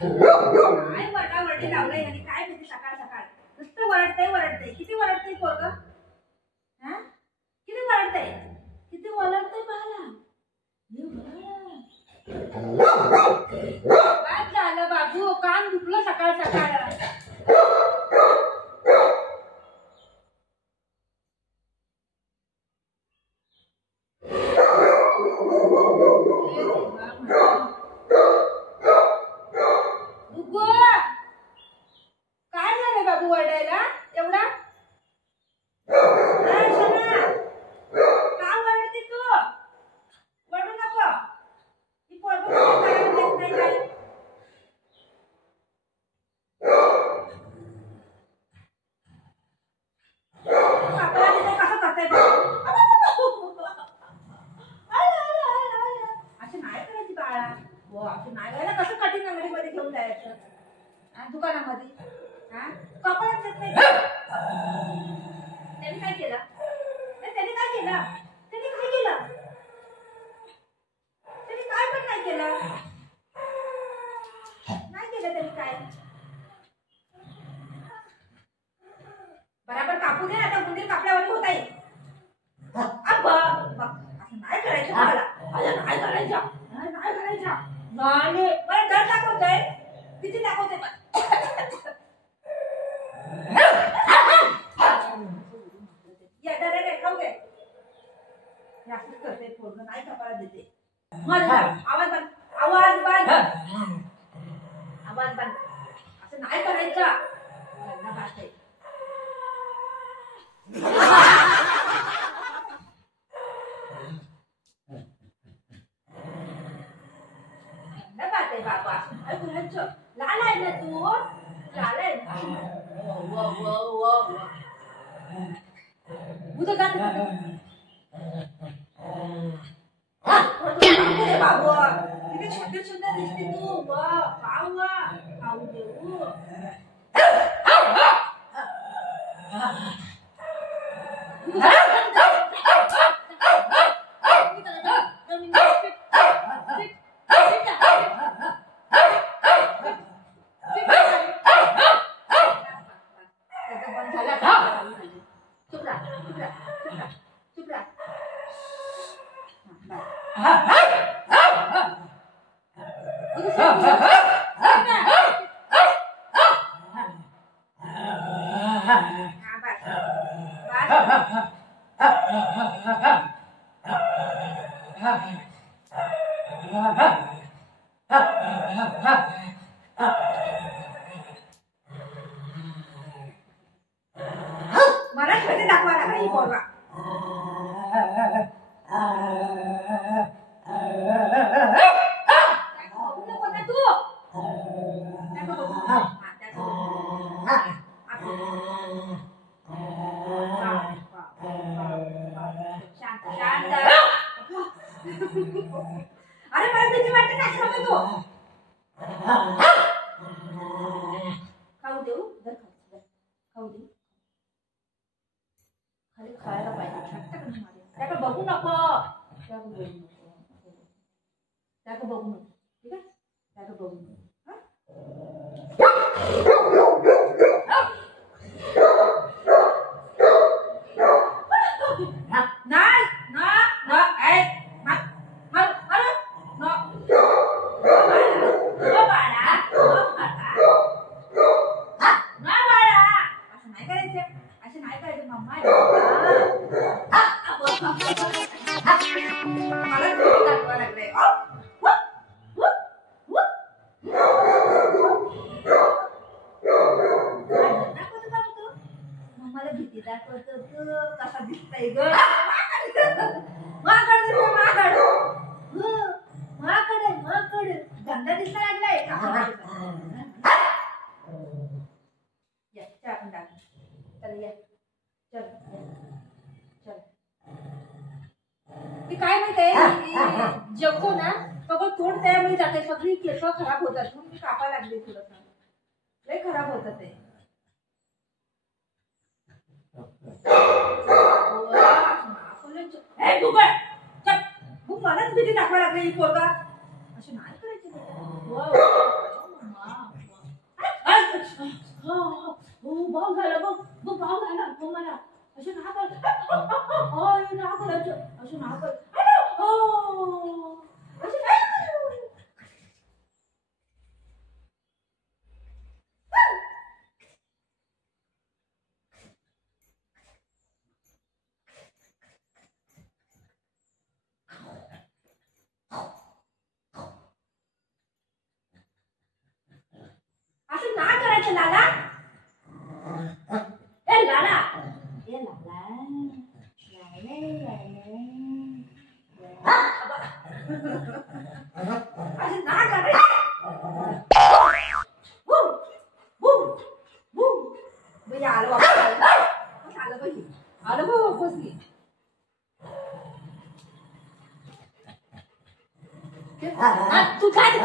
काय वरडावरडी लावलंय आणि काय माहिती सकाळ सकाळ नुसतं वरडतंय किती वरडतंय पोरग हा किती वरडतंय बाळा काय झालं बाबू कान दुखलं सकाळ सकाळ काय झालं बाबू वरडायला एवढा का वरडते तू वरडू नको ही पोरगं काय कसं कठीण अंगडीमध्ये घेऊन जायचं दुकानामध्ये कपड्यात देत नाही त्याने काय केलं त्याने काय पण नाही केलं त्याने काय बराबर कापू दे आता गुंडीर कापल्यावर होत आहे असं नाही करायचं मला नाही करायचं मला डर दाखवतोय किती दाखवते या डर खाऊ दे करते पोरगं नाही कपाळात देते आवाज बंद असं नाही करायचं बाबा लाल आहे ना तू लाल आहे बाबू किती सुंदर दिसते तू खाऊ देऊ मला कधी दाखवा लागला ही पोरगा अरे मला भीती वाटते काय सांगतो तू खाऊ देऊ खाऊ देऊ खाली खायला पाहिजे त्याला बघू नको त्याला बघू नको ठीक आहे त्याला बघू नको नाही कसा दिसतय ग माकड धंदा दिसला लागलाय काय माहितीये जेवतो ना सगळं तोंड त्यामुळे जाते सगळी केस खराब होतात म्हणून मी कापा लागले थोडस लय खराब होतात ते मलाच भीती दाखवा लागली ही पोरगा अशी नाही करायची ए लाला ए लाला ए लाला अशी ना करे बाई आलो आलं बाई आलं बाबा बसली तू काय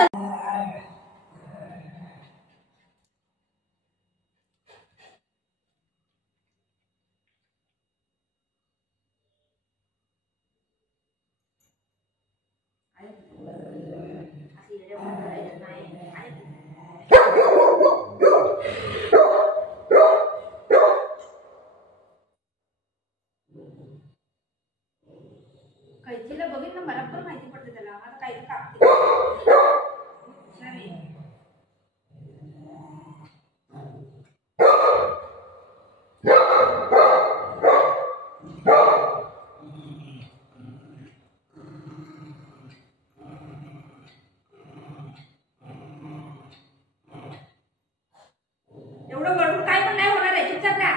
कैचीला बघित ना मला पण माहिती पडते त्याला आता काही कापते एवढं वळून काय पण नाही होणार आहे चुपचाप ना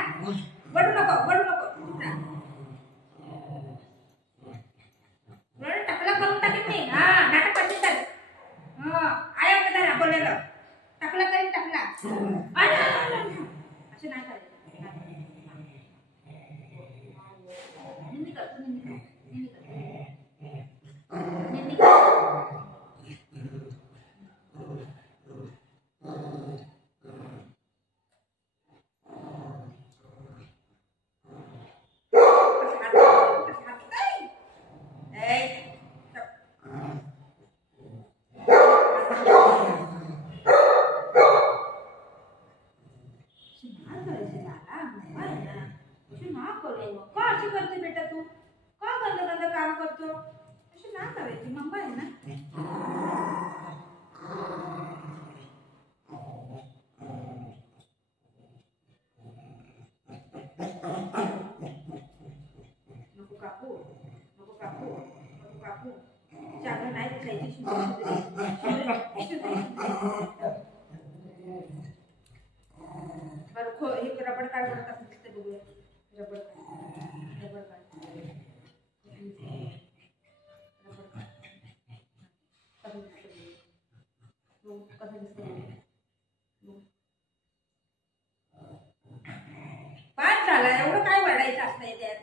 वळू नको टाकला करून टाकेन मी हा नाटक करते तर आया का बोलायला टाकला करीन टाकला असे नाही करायचं करते बेटा तू का गंद काम करतो अशी ना करायची मम्मा आहे ना नको कापू चांगलं नाही खायची बरं हे रबड काढ बरं कसं दिसते बघूया रबड पाच झाला एवढं काय वरडायचं असतंय त्यात